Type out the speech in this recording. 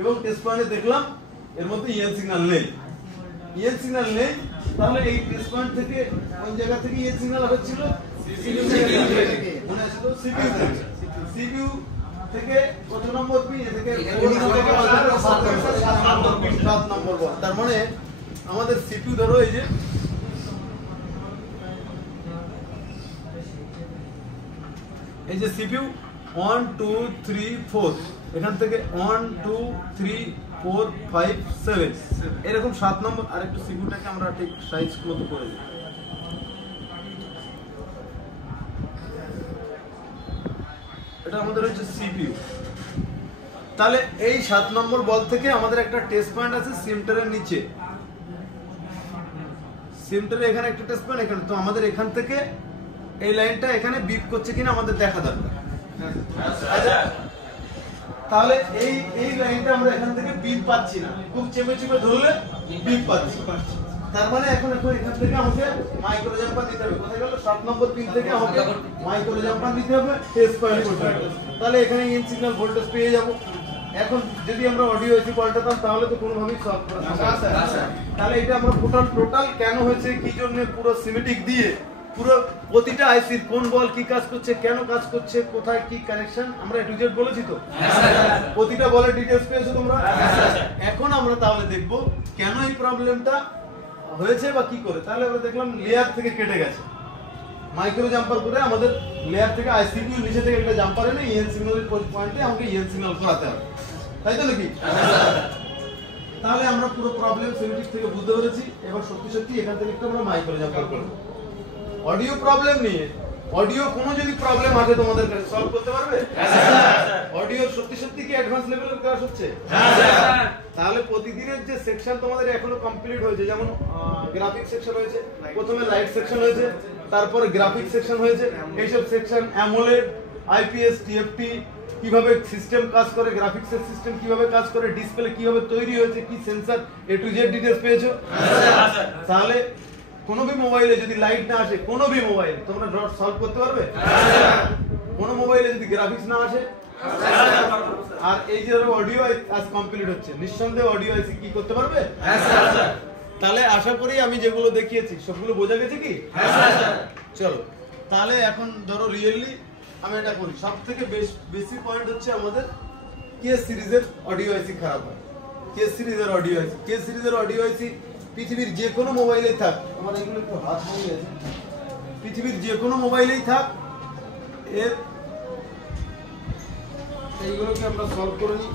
এবং টেস্ট পয়েন্টে দেখলাম এর মধ্যে ইএন সিগন্যাল নেই। ইএন সিগন্যাল নেই, তাহলে এই টেস্ট পয়েন্ট থেকে কোন জায়গা থেকে ইএন সিগন্যাল হচ্ছিল? সিপিইউ থেকে। মনে আছে তো? সিপিইউ থেকে। সিপিইউ থেকে কত নম্বর পিন? থেকে 7 নম্বর বল। তার মানে আমাদের সিপিইউ ধরো এই যে সিপিইউ 1 2 3 4, এখান থেকে 1 2 3 4 5 7 এরকম 7 নম্বর। আর একটু সিপিইউটাকে আমরা ঠিক সাইজ মতো করে দিই। এটা আমাদের হচ্ছে সিপিইউ। তাহলে এই 7 নম্বর বল থেকে আমাদের একটা টেস্ট পয়েন্ট আছে সিমটারের নিচে। সিমটারে এখানে একটা টেস্ট পয়েন্ট এখানে, তো আমাদের এখান থেকে এই লাইনটা এখানে বিপ করছে কিনা আমাদের দেখা দরকার। আচ্ছা, তাহলে এই লাইনটা আমরা এখান থেকে বিপ পাচ্ছি না, খুব চেপে চেপে ধরলে বিপ পাচ্ছি। তার মানে এখন এখান থেকে আমাকে মাইক্রো জাম্পার দিতে হবে। কোথায় গেল? 7 নম্বর পিন থেকে আমাকে মাইক্রো জাম্পার দিতে হবে, টেস্ট পয়েন্ট করতে হবে। তাহলে এখানে ইন সিগন্যাল ভোল্টেজ পেয়ে যাব। এখন যদি আমরা অডিও এসি পাল্টাতাম তাহলে তো কোনোভাবেই সলভ করা সম্ভব না। তাহলে এটা আমরা টোটাল কেন হয়েছে, কি জন্য, পুরো সিমেটিক দিয়ে পুরো প্রতিটা আইসির কোন বল কি কাজ করছে, কেন কাজ করছে, কোথায় কি কানেকশন আমরা এ টু জেড বলেছি তো। প্রতিটা বলের ডিটেইলস পেয়েছো তোমরা। এখন আমরা তাহলে দেখব কেন এই প্রবলেমটা হয়েছে বা কি করে। তাহলে আমরা দেখলাম লেয়ার থেকে কেটে গেছে, মাইক্রো জাম্পার করে আমাদের লেয়ার থেকে আইসিপিইউ নিচে থেকে একটা জাম্পার এনে ইএন সিগন্যালের পয়েন্টে আমাকে ইএন সিগন্যাল করাতে হবে, তাই তো নাকি? তাহলে আমরা পুরো প্রবলেম সিমেটিক থেকে বুঝতে পেরেছি। এবার সত্যি এখান থেকে একটু আমরা মাইক্রো জাম্পার করব। অডিও প্রবলেম নিয়ে অডিও কোনো যদি প্রবলেম আছে তোমাদের কাছে সলভ করতে পারবে? অডিও সত্যি কি অ্যাডভান্স লেভেলের ক্লাস হচ্ছে? তাহলে প্রতিদিনের যে সেকশন তোমাদের এখনো কমপ্লিট হয়েছে, যেমন গ্রাফিক সেকশন হয়েছে, প্রথমে লাইট সেকশন হয়েছে, তারপরে গ্রাফিক সেকশন হয়েছে। এইসব সেকশন অ্যামোলেড, আইপিএস, টিএফটি, কিভাবে সিস্টেম কাজ করে, গ্রাফিক্সের সিস্টেম কিভাবে কাজ করে, ডিসপ্লে কিভাবে তৈরি হয়েছে, কি sensor, A to Z details পেয়েছো। তাহলে কোনো भी মোবাইলে যদি লাইট না আসে, কোনো भी মোবাইল তোমরা ডট সলভ করতে পারবে? কোনো মোবাইলে যদি গ্রাফিক্স না আসে, আর এই যে অডিও আজ কমপ্লিট হচ্ছে, নিঃসন্দেহে অডিও আইসি কি করতে পারবে? তাহলে আশা করি আমি যেগুলো দেখিয়েছি সবগুলো বোঝা গেছে কি? চলো তাহলে এখন ধরো রিয়েলি আমি এটা করি। সব থেকে বেশি পয়েন্ট হচ্ছে আমাদের কে সিরিজের অডিও আইসি খারাপ হয়। কে সিরিজের অডিও আইসি পৃথিবীর যে কোনো মোবাইলেই থাক, আমার এগুলো একটু হাত হয়ে গেছে, পৃথিবীর যে কোনো মোবাইলেই থাক, এর এইগুলোকে আমরা সলভ করে নিই।